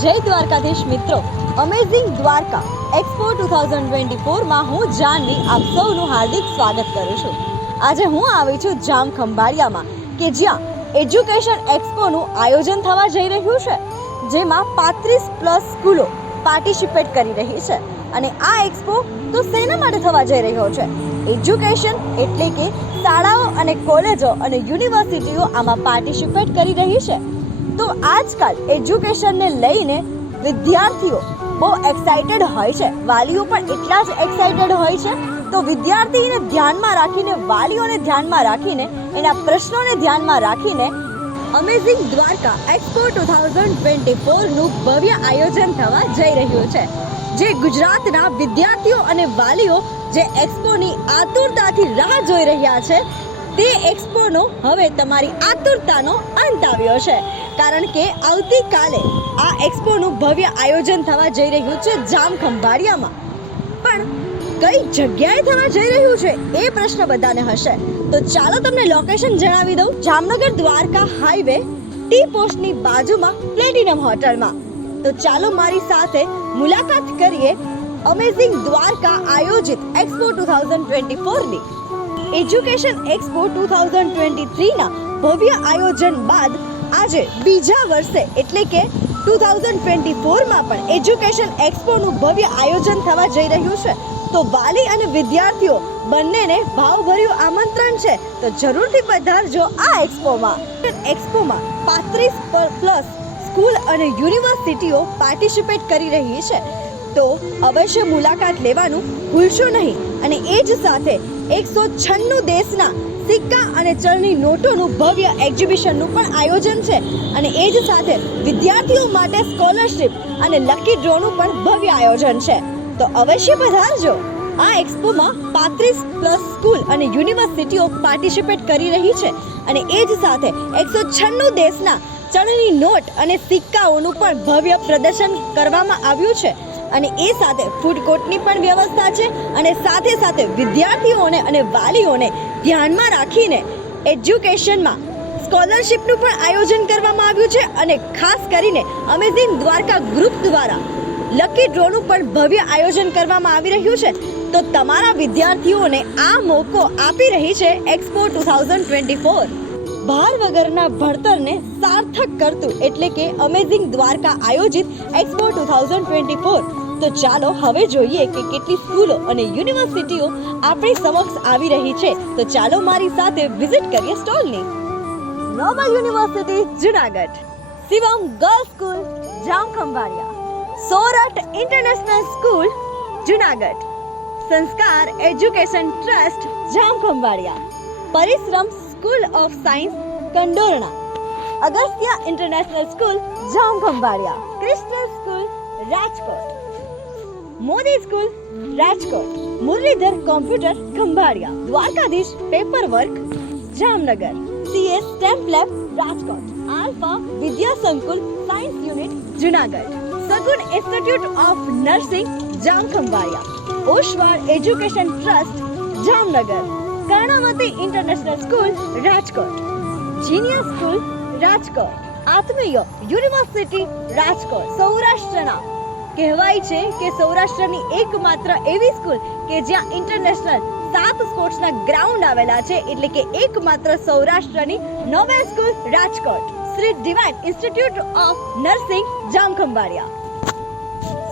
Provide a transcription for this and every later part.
જય દ્વારકાધીશ મિત્રો. Amazing Dwarka expo two thousand twenty ફોરમાં હું જાનવી આપ સૌનું હાર્દિક સ્વાગત કરું છું. આજે હું આવી છું જામ ખંભાળિયામાં કે જ્યાં એજ્યુકેશન એક્સપોનું આયોજન થવા જઈ રહ્યું છે, જેમાં પાંત્રીસ પ્લસ સ્કૂલો પાર્ટિસિપેટ કરી રહી છે અને આ એક્સપો તો શેના માટે થવા જઈ રહ્યો છે? એજ્યુકેશન એટલે કે શાળાઓ અને કોલેજો અને યુનિવર્સિટીઓ આમાં પાર્ટિસિપેટ કરી રહી છે. તો આજકાલ એજ્યુકેશનને લઈને વિદ્યાર્થીઓ બહુ એક્સાઇટેડ હોય છે. વાલીઓ પણ એટલા જ એક્સાઇટેડ હોય છે. તો વિદ્યાર્થીને ધ્યાનમાં રાખીને, વાલીઓને ધ્યાનમાં રાખીને, એના પ્રશ્નોને ધ્યાનમાં રાખીને amazing Dwarka expo two thousand twenty ફોરનું ભવ્ય આયોજન થવા જઈ રહ્યું છે. જે ગુજરાતના વિદ્યાર્થીઓ અને વાલીઓ જે એક્સપોની આતુરતાથી રાહ જોઈ રહ્યા છે તે એક્સપોનો હવે તમારી આતુરતાનો અંત આવ્યો છે. કારણ કે આવતીકાલે આ એક્સપોનું ભવ્ય આયોજન થવા જઈ રહ્યું છે જામ ખંભાળિયામાં પણ કઈ જગ્યાએ થવા જઈ રહ્યું છે એ પ્રશ્ન બધાને હશે. તો ચાલો તમને લોકેશન જણાવી દઉં. જામનગર દ્વારકા હાઈવે ટી પોસ્ટની બાજુમાં પ્લેટિનમ હોટલમાં તો ચાલો મારી સાથે મુલાકાત કરીએ અમેઝિંગ દ્વારકા આયોજિત expo two thousand twenty ફોરની education expo two thousand twenty થ્રીના ભવ્ય આયોજન બાદ આજે બીજા વર્ષે એટલે કે ટુ થાઉઝન્ડ ટ્વેન્ટી ફોરમાં પણ એજ્યુકેશન એક્સપોનું ભવ્ય આયોજન થવા જઈ રહ્યું છે. તો વાલી અને વિદ્યાર્થીઓ બંનેને ભાવભર્યું આમંત્રણ છે. તો જરૂરથી પધારજો આ એક્સપોમાં એક્સપોમાં પાંત્રીસ પ્લસ સ્કૂલ અને યુનિવર્સિટીઓ પાર્ટિસિપેટ કરી રહી છે. તો અવશ્ય મુલાકાત લેવાનું ભૂલશો નહીં. અને એ જ સાથે એકસો છન્નું દેશના સિક્કા અને ચલણી નોટોનું ભવ્ય એક્ઝિબિશનનું પણ આયોજન છે. અને એ જ સાથે વિદ્યાર્થીઓ માટે સ્કોલરશિપ અને લકી ડ્રોનું પણ ભવ્ય આયોજન છે. તો અવશ્ય પધારજો. આ એક્સપોમાં પાંત્રીસ પ્લસ સ્કૂલ અને યુનિવર્સિટીઓ પાર્ટિસિપેટ કરી રહી છે. અને એ જ સાથે એકસો છન્નું દેશના ચલણી નોટ અને સિક્કાઓનું પણ ભવ્ય પ્રદર્શન કરવામાં આવ્યું છે. અને એ સાથે ફૂડ કોર્ટની પણ વ્યવસ્થા છે અને સાથે સાથે વિદ્યાર્થીઓને અને વાલીઓને ધ્યાનમાં રાખીને એજ્યુકેશનમાં સ્કોલરશિપનું પણ આયોજન કરવામાં આવ્યું છે અને ખાસ કરીને અમેઝિંગ દ્વારકા ગ્રુપ દ્વારા લકી ડ્રોનું પણ ભવ્ય આયોજન કરવામાં આવી રહ્યું છે. તો તમારા વિદ્યાર્થીઓને આ મોકો આપી રહી છે expo two thousand twenty four ભાર વગરના ભણતરને સાર્થક કરતું એટલે કે અમેઝિંગ દ્વારકા આયોજિત એક્સપો ટુ ફોર તો ચાલો હવે જોઈએ કે કેટલી સ્કૂલો અને યુનિવર્સિટીઓ આપણી સમક્ષ આવી રહી છે. તો ચાલો મારી સાથે વિઝિટ કરીએ સ્ટોલની. Noble university, Junagadh. Shivam girls school Jamkhambhaliya Sorath international school, Junagadh. Sanskar education trust Jamkhambhaliya Parishram school of science Kandorna Agastya international school Jam Khambhaliya crystal school Rajkot Modi school Rajkot Muralidhar computer Khambhaliya Dwarkadhish paper work Jamnagar CS stamp lab Rajkot alpha Vidya Sankul science unit Junagadh Sagun institute of nursing Jam Khambhaliya Oswal education trust Jamnagar Karnavati international school Rajkot. Junior school Rajkot. Atmiya university Rajkot. સૌરાષ્ટ્રના. કહેવાય છે કે સૌરાષ્ટ્રની એકમાત્ર એવી school કે જ્યાં international સાત સ્પોર્ટ્સના ગ્રાઉન્ડ આવેલા છે, એટલે કે એકમાત્ર સૌરાષ્ટ્રની novel school Rajkot. Shri divine institute of nursing Jamkhambhaliya.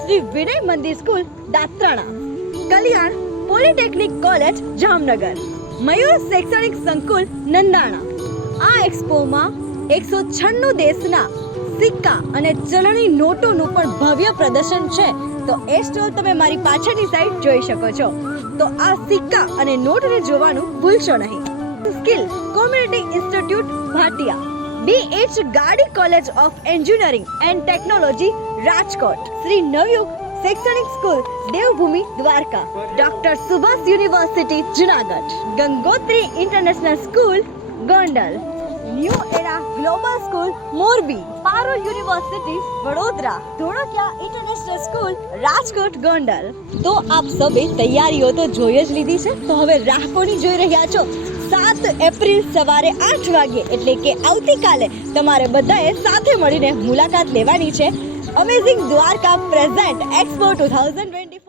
Shri Vinay Mandir school Datrana. Kalyan polytechnic college Jamnagar. Mayur Shaikshanik Sankul Nandana. આ એક્સપોમાં એકસો છન્નું દેશના સિક્કા અને ચલણી નોટોનું પણ ભવ્ય પ્રદર્શન છે. તો એ સ્ટોલ તમે મારી પાછળની સાઈડ જોઈ શકો છો. તો આ સિક્કા અને નોટને જોવાનું ભૂલશો નહીં. Skill community institute Bhatia. B H Gadhi college of engineering and technology Rajkot. Shri Navyug Shaikshanik school, Devbhoomi, Dwarka. Doctor Subhash university, Junagadh. Gangotri international school, Gondal. New era global school, Morbi. Parul university, Vadodara. Dholakiya international school, Rajkot, Gondal. તો આપ સૌએ તૈયારીઓ તો જોઈ જ લીધી છે, તો હવે રાહ કોની જોઈ રહ્યા છો? સાત એપ્રિલ સવારે આઠ વાગે એટલે કે આવતીકાલે તમારે બધાએ સાથે મળીને મુલાકાત લેવાની છે. Amazing Dwarka present expo two thousand twenty